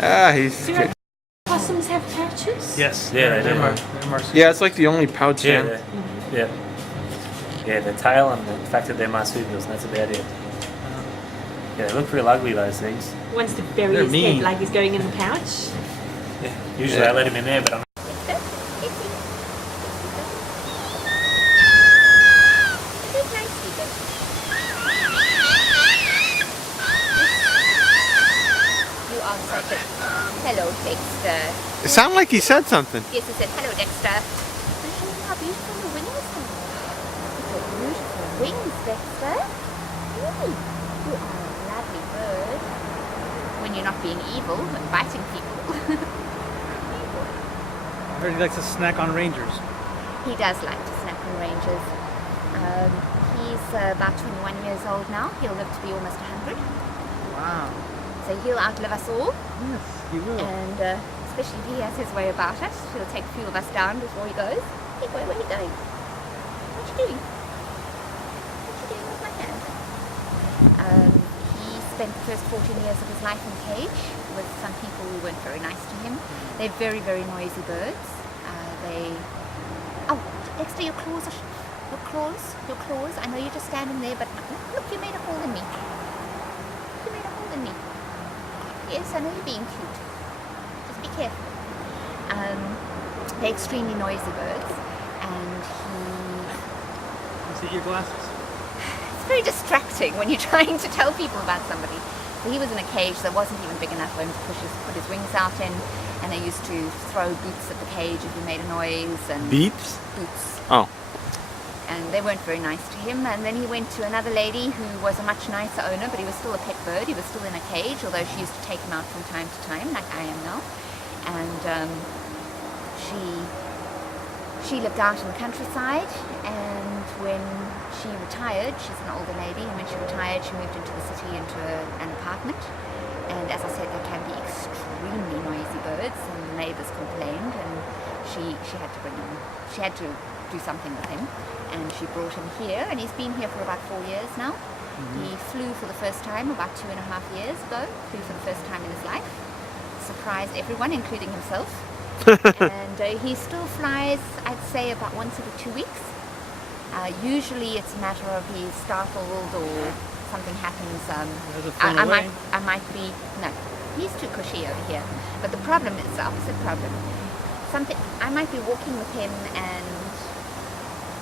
Ah, he's. Do you know possums have pouches? Yes. Yeah, they do. Yeah, it's like the only pouch. Yeah, Yeah. yeah. Yeah, the tail and the fact that they're marsupials, and that's about it. Yeah, they look real ugly, those things. Wants to bury They're his mean. head like he's going in the pouch. Yeah. Usually I let him in there, but I'm You answered it. Hello, Dexter. It sounded like he said something. Yes, he said, hello, Dexter. And show me how beautiful your wings are. Your beautiful wings, Dexter. Hey, you are a lovely bird. When you're not being evil and biting people. I heard he likes to snack on rangers. He does like to snack on rangers. He's about 21 years old now. He'll live to be almost 100. Wow. So he'll outlive us all. Yes, he will. And especially if he has his way about it, he'll take a few of us down before he goes. Hey boy, where are you going? What you doing? What you doing with my hand? He spent the first 14 years of his life in a cage with some people who weren't very nice to him. They're very, very noisy birds. Oh, Dexter, your claws are... Your claws. I know you're just standing there, but look, you made a hole in me. You made a hole in me. Yes, I know you're being cute. Just be careful. They're extremely noisy birds, and See your glasses. it's very distracting when you're trying to tell people about somebody. So he was in a cage that wasn't even big enough for him to put his wings out in, and they used to throw boots at the cage if he made a noise. And Beeps? Boots. Oh. And they weren't very nice to him. And then he went to another lady who was a much nicer owner, but he was still a pet bird. He was still in a cage, although she used to take him out from time to time, like I am now. And she lived out in the countryside, and when she retired, she's an older lady, and when she retired, she moved into the city, into an apartment. And as I said, they can be extremely noisy birds, and the neighbours complained, and she had to bring him. She had to do something with him, and she brought him here, and he's been here for about 4 years now. He flew for the first time about 2.5 years ago, flew for the first time in his life, surprised everyone, including himself. And he still flies, I'd say, about once every 2 weeks. Usually it's a matter of he's startled or something happens. I might be, no, he's too cushy over here. But the problem is the opposite problem. I might be walking with him and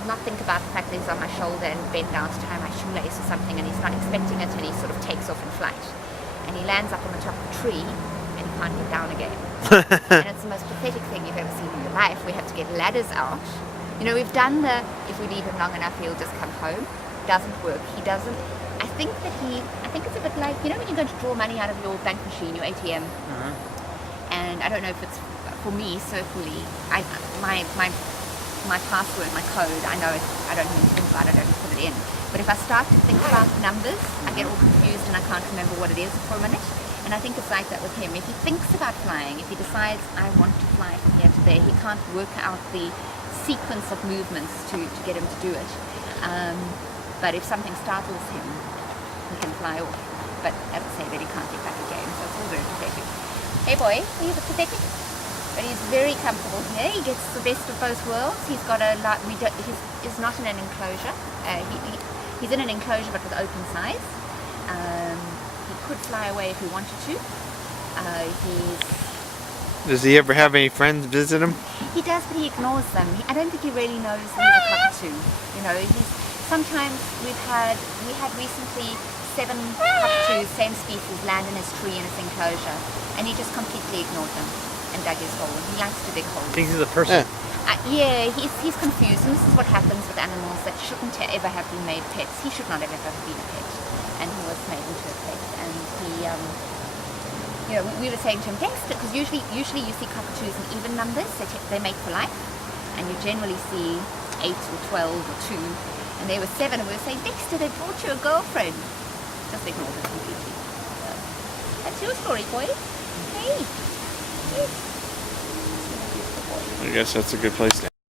not think about the fact that he's on my shoulder and bend down to tie my shoelace or something, and he's not expecting it, and he sort of takes off in flight. And he lands up on the top of a tree, and he can't get down again. And it's the most pathetic thing you've ever seen in your life. We have to get ladders out. You know, we've done if we leave him long enough, he'll just come home. Doesn't work. He doesn't. I think it's a bit like, you know, when you're going to draw money out of your bank machine, your ATM. And I don't know if it's, for me, certainly, my password, my code, I know it, I don't even think about it, I don't put it in. But if I start to think about numbers, I get all confused and I can't remember what it is for a minute. And I think it's like that with him. If he thinks about flying, if he decides, I want to fly from here to there, he can't work out the sequence of movements to get him to do it. But if something startles him, he can fly off. But as I say, then he can't get back again, so it's all very pathetic. Hey boy, are you pathetic? But he's very comfortable here. He gets the best of both worlds. He's got a lot. He's not in an enclosure. He's in an enclosure, but with open size. He could fly away if he wanted to. Does he ever have any friends visit him? He does, but he ignores them. I don't think he really knows he's a cockatoo. You know, sometimes we had recently 7 cockatoos, same species, land in his tree in his enclosure, and he just completely ignored them and dug his hole. He likes to dig holes. Thinks he's a person. Yeah, he's confused, and this is what happens with animals that shouldn't ever have been made pets. He should not have ever been a pet, and he was made into a pet. And he, you know, we were saying to him, Dexter, because usually you see cockatoos in even numbers. They mate for life, and you generally see 8 or 12 or 2, and there were 7, and we were saying, Dexter, they brought you a girlfriend. Just ignored it completely. So, that's your story, boy. Hey. I guess that's a good place to